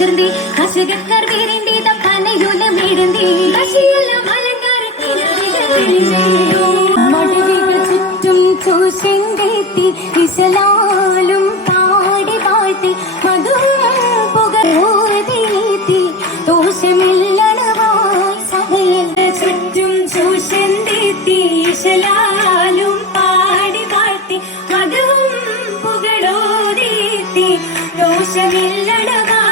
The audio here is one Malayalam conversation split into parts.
ദോഷർന്തി കശകക്കർ വീരേണ്ടിത കനയുല മേടന്തി കശിയെല്ലാം മടവികൾ ചുറ്റും ചോശെങ്കേത്തി ഇശലാലും പാടി പാട്ടി മധുരം പുകഴോതീത്തി ദോഷമില്ലണവായി സഭയിൽ ചുറ്റും ചോശെന്തേത്തി ഇശലാലും പാടി പാട്ടി മധുരം പുകഴോതീത്തി ദോഷമില്ലണവായി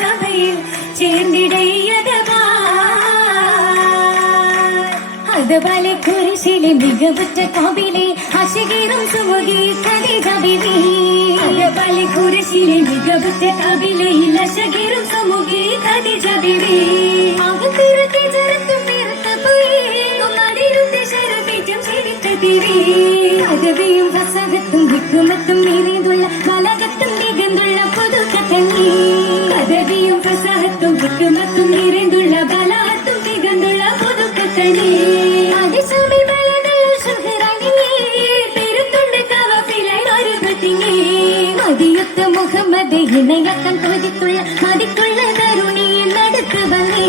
സഭയിൽ ചേർന്നിടയതവാ അതുപോലെ കുരിശിലെ മികവുറ്റ കവിലെ അശകീറും സുമുഖി കവിതവിധി അതുപോലെ കുരിശിലെ മികവുറ്റ കവിലെ അശകീറും സുമുഖി കവിതവിധി അകത്തിരുത്തി ചെറുത്തും തീർത്ത പോയി നടിരുത്തി ശരപിച്ചും ശരിത്തിരി കഥവിയും പ്രസവത്തും വിക്കുമത്തും നീതിയുള്ള ബലകത്തും നികന്തുള്ള പുതുക്കത്തങ്ങി കഥവിയും പ്രസവത്തും വിക്കുമത്തും നീതിയുള്ള ബലഹത്തും നികന്തുള്ള പുതുക്കത്തങ്ങി മുഹമ്മദ് ഇണയക്കം കൊതിത്തുള്ള മതിക്കുള്ള തരുണിയിൽ നടക്ക് വന്നേ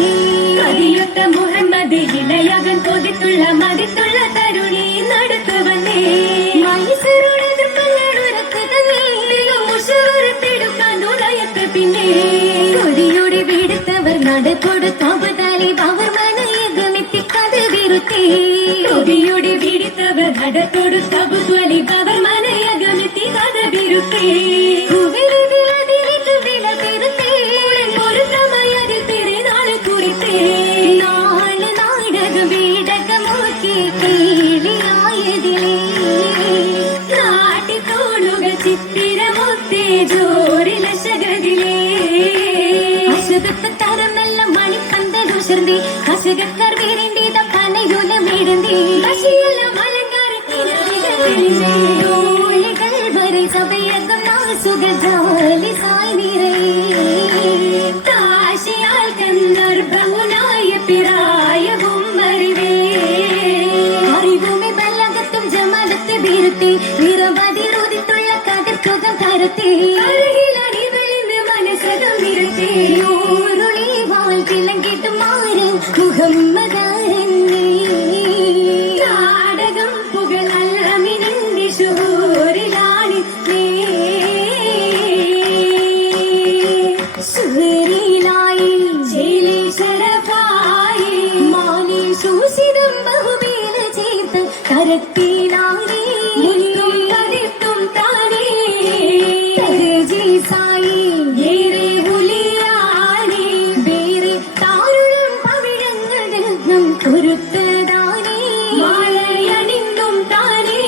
മതിയൊത്ത മുഹമ്മദ് ഇണയകം കൊതിത്തുള്ള മതിത്തുള്ള തരുണിയിൽ നടക്ക് വന്നേ മൈസൂരുടെ എതിർപ്പുറത്ത് തന്നെ മുഷൂറത്തെടുക്കാൻ ഉടയത്ത് പിന്നെ കൊതിയോടെ വീടുത്തവർ നടക്കൊടു തോപതാലി അവർ മനയകമെത്തി കഥ വിരുത്തി കൊതിയോടെ വീടുത്തവർ നടക്കൊടു തബുദ്വലി അവർ മനയകമെത്തി കഥ വിരുത്തി കശകക്കർ വീരേണ്ടിത കനയുല മേടന്തി കശിയെല്ലാം അലങ്കാരത്തിനോളികൾ വരെ സഭയകം നാസുഖജാലി സായി നിറയെ കാശിയാൽ കന്ദർഭമുനായ പിറായവും വരിവേ അറിവുമെ ബലകത്തും ജമാലത്ത് വീരത്തെ നിരവധി രോദിത്തുള്ള കതിർത്തുകം കരത്തെ അഴകിലണി വെളിന്ന് മനസ്സകം വിരത്തെ ൂരുളി വാൾ കിളങ്കിട്ടും മാറി മുഹമ്മദാരന്നേ നാടകം പുകളല്ലമിനിന്റെ ശൂരിലാണിത്തേ ശൂരിലായി ചേലി ശരഫായി മാലി സൂസിതം ബഹുവേല ചേർത്ത് കരത്തിലായി മുന്നും കതിർത്തും താനേ തരജി സായി ഏറെ ഉലിയാണി വേറെ താരുണം പവിഴങ്ങൾ കുരുത്തതാനേ മാലയണിന്നും താനേ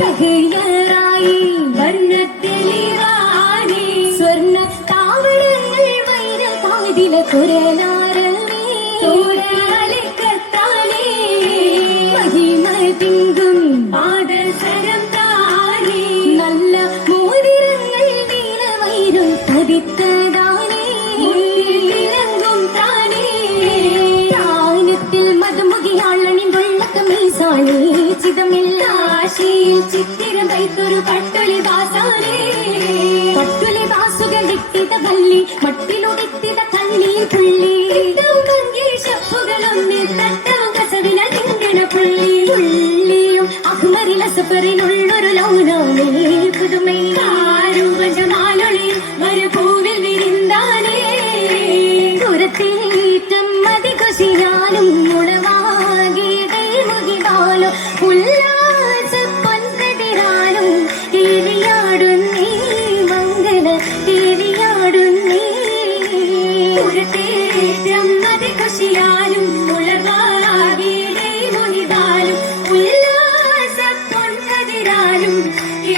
തകയറായി വർണ്ണത്തെളിവാനേ സ്വർണ്ണ താവളങ്ങൾ വൈര കാതില കുരലാരമേ തോരലിക്കത്താനേ മഹിമ തിങ്കും പാദസരം താനേ നല്ല മോതിരങ്ങൾ നീല വൈരും തരിത്തതാനേ മുന്നിലിറങ്ങും താനേ താനത്തിൽ മധുമുഖിയാളണിന്നുള്ള കമീസാനേ ചിതമില്ലാശിയിൽ ചിത്തിരം വൈത്തൊരു പട്ടുലി ദാസാനേ പട്ടുലി ദാസുകൾ വിട്ടിത വല്ലി മട്ടിലുടിത്തിത കണ്ണീർ പുള്ളി ഷപ്പുകളൊന്നിൽ തട്ടവും കസവിന തിങ്കണ പുള്ളി പുള്ളിയും അഹ്മറിലസപ്പറിനുള്ളൊരു ലൗനാണേ പുതുമൈ ആരുവജമാലൊളി മരുഭൂവിൽ വിരിന്താനേ പുറത്തേറ്റം മതി കുശിയാലും മുളവാകിയതേ മുകിതാലും ഉല്ലാസ പൊൻകതിരാലും എരിയാടുന്നേ മംഗല എരിയാടുന്നേ പുറത്തേറ്റം മതി കുശിയാലും മുളവാകിയതേ മുകിതാലും ഉല്ലാസ പൊൻകതിരാലും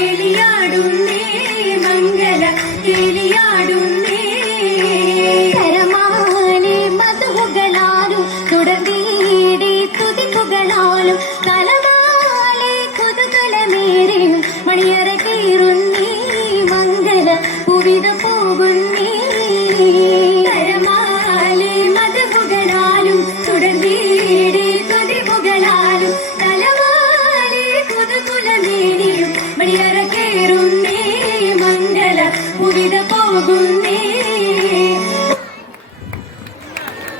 എലിയാടുന്നേ മംഗല എലിയാടുന്നേ കരമാലെ മധുകളാലും തുടർന്നീടെ തുതിപ്പുകളാലും തലമാലെ കുതുകലമേറിയും മണിയറ കീറുന്നേ മംഗല പുവിത പോകുന്നേ കരമാലെ മധുകളാലും തുടർന്നീടെ തുതിപ്പുകളാലും തലമാലെ കുതുകുലമേറിയും മണിയറ കീറുന്നേ മംഗല പുവിത പോകുന്നേ